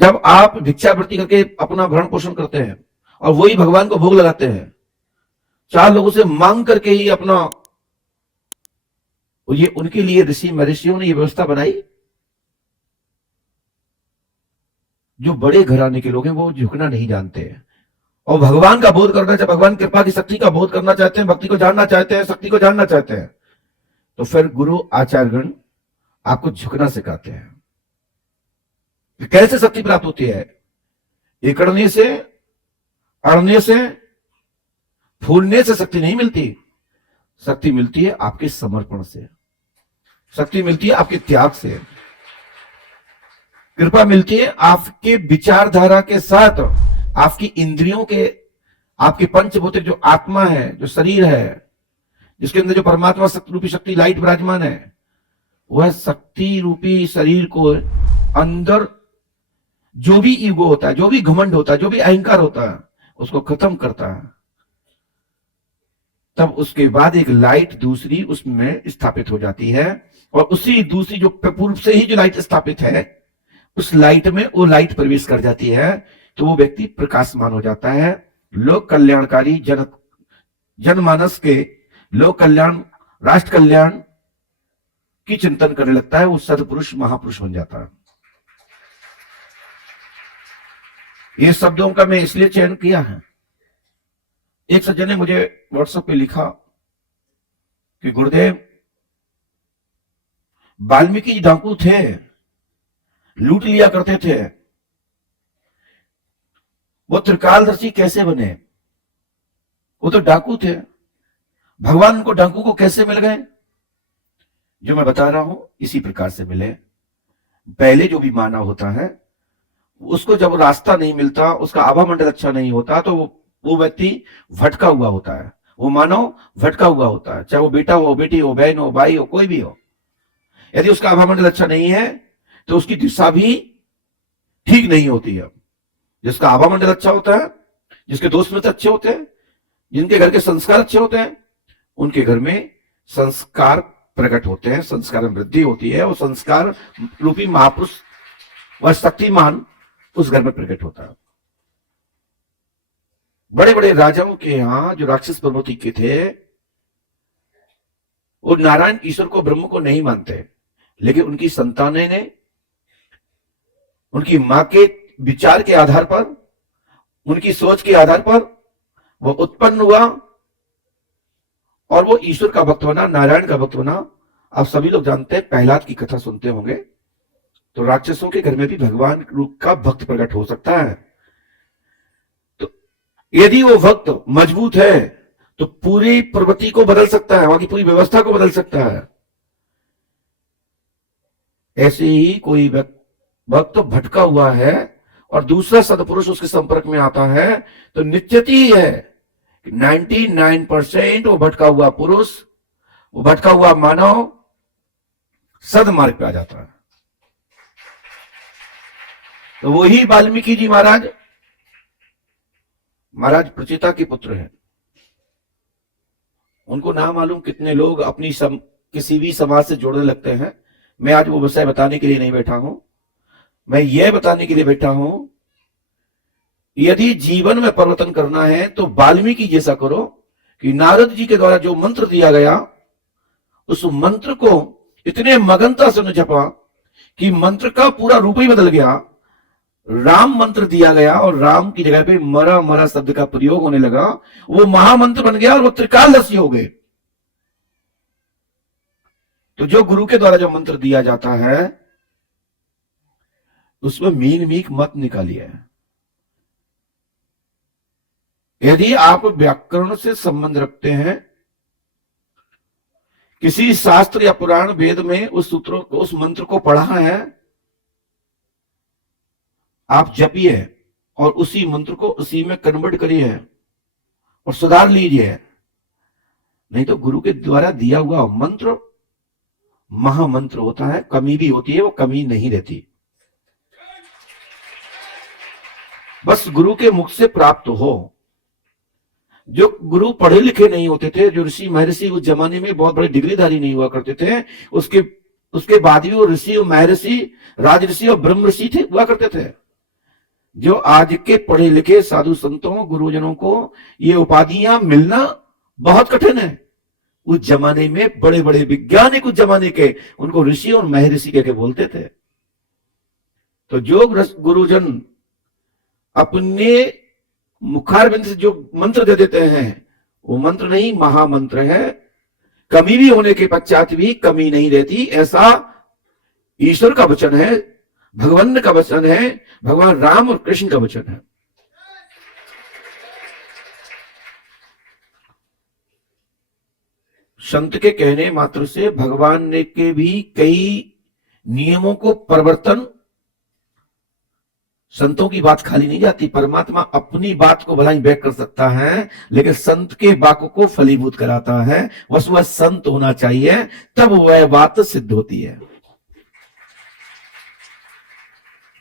जब आप भिक्षावृत्ति करके अपना भरण पोषण करते हैं और वही भगवान को भोग लगाते हैं, 4 लोगों से मांग करके ही अपना, ये उनके लिए ऋषि महर्षियों ने ये व्यवस्था बनाई। जो बड़े घराने के लोग हैं वो झुकना नहीं जानते हैं और भगवान का बोध करना चाहते, भगवान कृपा की शक्ति का बोध करना चाहते हैं, भक्ति को जानना चाहते हैं, शक्ति को जानना चाहते हैं, तो फिर गुरु आचार्यगण आपको झुकना सिखाते हैं। कैसे शक्ति प्राप्त होती है? एकड़ने से, अड़ने से, फूलने से शक्ति नहीं मिलती। शक्ति मिलती है आपके समर्पण से, शक्ति मिलती है आपके त्याग से, कृपा मिलती है आपके विचारधारा के साथ, आपकी इंद्रियों के, आपके पंचभौतिक जो आत्मा है, जो शरीर है, जिसके अंदर जो परमात्मा रूपी शक्ति लाइट विराजमान है, वह शक्ति रूपी शरीर को अंदर जो भी ईगो होता है, जो भी घमंड होता है, जो भी अहंकार होता है, उसको खत्म करता है। तब उसके बाद एक लाइट दूसरी उसमें स्थापित हो जाती है और उसी दूसरी जो पूर्व से ही जो लाइट स्थापित है, उस लाइट में वो लाइट प्रवेश कर जाती है, तो वो व्यक्ति प्रकाशमान हो जाता है। लोक कल्याणकारी जनमानस के लोक कल्याण, राष्ट्र कल्याण की चिंतन करने लगता है, वो सदपुरुष महापुरुष बन जाता है। ये शब्दों का मैं इसलिए चयन किया है। एक सज्जन ने मुझे व्हाट्सएप पे लिखा कि गुरुदेव, वाल्मीकि डाकू थे, लूट लिया करते थे, वो त्रिकालदर्शी कैसे बने? वो तो डाकू थे, भगवान उनको डाकू को कैसे मिल गए? जो मैं बता रहा हूं इसी प्रकार से मिले। पहले जो भी मानव होता है, उसको जब रास्ता नहीं मिलता, उसका आभा मंडल अच्छा नहीं होता, तो वो व्यक्ति भटका हुआ होता है, वो मानव भटका हुआ होता है, चाहे वो बेटा हो, बेटी हो, बहन हो, भाई हो, कोई भी हो। यदि उसका आभा मंडल अच्छा नहीं है तो उसकी दिशा भी ठीक नहीं होती है। जिसका आभा मंडल अच्छा होता है, जिसके दोस्त मित्र अच्छे होते हैं, जिनके घर के संस्कार अच्छे होते हैं, उनके घर में संस्कार प्रकट होते हैं, संस्कार में वृद्धि होती है और संस्कार रूपी महापुरुष व शक्तिमान उस घर में प्रकट होता है। बड़े बड़े राजाओं के यहां जो राक्षस प्रवृत्ति के थे, वो नारायण ईश्वर को, ब्रह्म को नहीं मानते, लेकिन उनकी संतानें ने उनकी मां के विचार के आधार पर, उनकी सोच के आधार पर वो उत्पन्न हुआ और वो ईश्वर का भक्त बना, नारायण का भक्त बना। आप सभी लोग जानते हैं, प्रहलाद की कथा सुनते होंगे, तो राक्षसों के घर में भी भगवान रूप का भक्त प्रकट हो सकता है। तो यदि वो भक्त मजबूत है तो पूरी प्रवृत्ति को बदल सकता है, वहां की पूरी व्यवस्था को बदल सकता है। ऐसे ही कोई भक्त भटका हुआ है और दूसरा सदपुरुष उसके संपर्क में आता है, तो निश्चित ही है कि 99% वो भटका हुआ पुरुष, वो भटका हुआ मानव सदमार्ग पे आ जाता है। तो वही वाल्मीकि जी महाराज प्रचिता के पुत्र हैं। उनको ना मालूम कितने लोग अपनी किसी भी समाज से जोड़ने लगते हैं। मैं आज वो विषय बताने के लिए नहीं बैठा हूं, मैं यह बताने के लिए बैठा हूं, यदि जीवन में परिवर्तन करना है तो वाल्मीकि जैसा करो कि नारद जी के द्वारा जो मंत्र दिया गया, उस मंत्र को इतने मगनता से जपा कि मंत्र का पूरा रूप ही बदल गया। राम मंत्र दिया गया और राम की जगह पे मरा मरा शब्द का प्रयोग होने लगा, वो महामंत्र बन गया और वो त्रिकालदर्शी हो गए। तो जो गुरु के द्वारा जो मंत्र दिया जाता है उसमें मीन मीक मत निकालिए। यदि आप व्याकरण से संबंध रखते हैं, किसी शास्त्र या पुराण वेद में उस सूत्रों को, उस मंत्र को पढ़ा है, आप जपिए और उसी मंत्र को उसी में कन्वर्ट करिए और सुधार लीजिए। नहीं तो गुरु के द्वारा दिया हुआ मंत्र महामंत्र होता है, कमी भी होती है, वो कमी नहीं रहती। बस गुरु के मुख से प्राप्त हो। जो गुरु पढ़े लिखे नहीं होते थे, जो ऋषि महर्षि उस जमाने में बहुत बड़े डिग्रीधारी नहीं हुआ करते थे, उसके बाद भी वो ऋषि और महर्षि, राजऋषि और ब्रह्म ऋषि थे हुआ करते थे। जो आज के पढ़े लिखे साधु संतों गुरुजनों को ये उपाधियां मिलना बहुत कठिन है। उस जमाने में बड़े बड़े वैज्ञानिक उस जमाने के, उनको ऋषि और महर्षि कह के बोलते थे। तो जो गुरुजन अपने मुखारबिंद से जो मंत्र दे देते हैं, वो मंत्र नहीं, महामंत्र है। कमी भी होने के पश्चात भी कमी नहीं रहती, ऐसा ईश्वर का वचन है, भगवान का वचन है, भगवान राम और कृष्ण का वचन है। संत के कहने मात्र से भगवान ने के भी कई नियमों को परिवर्तन, संतों की बात खाली नहीं जाती। परमात्मा अपनी बात को भला ही व्यक्त कर सकता है, लेकिन संत के वाक्य को फलीभूत कराता है। बस वह संत होना चाहिए, तब वह बात सिद्ध होती है।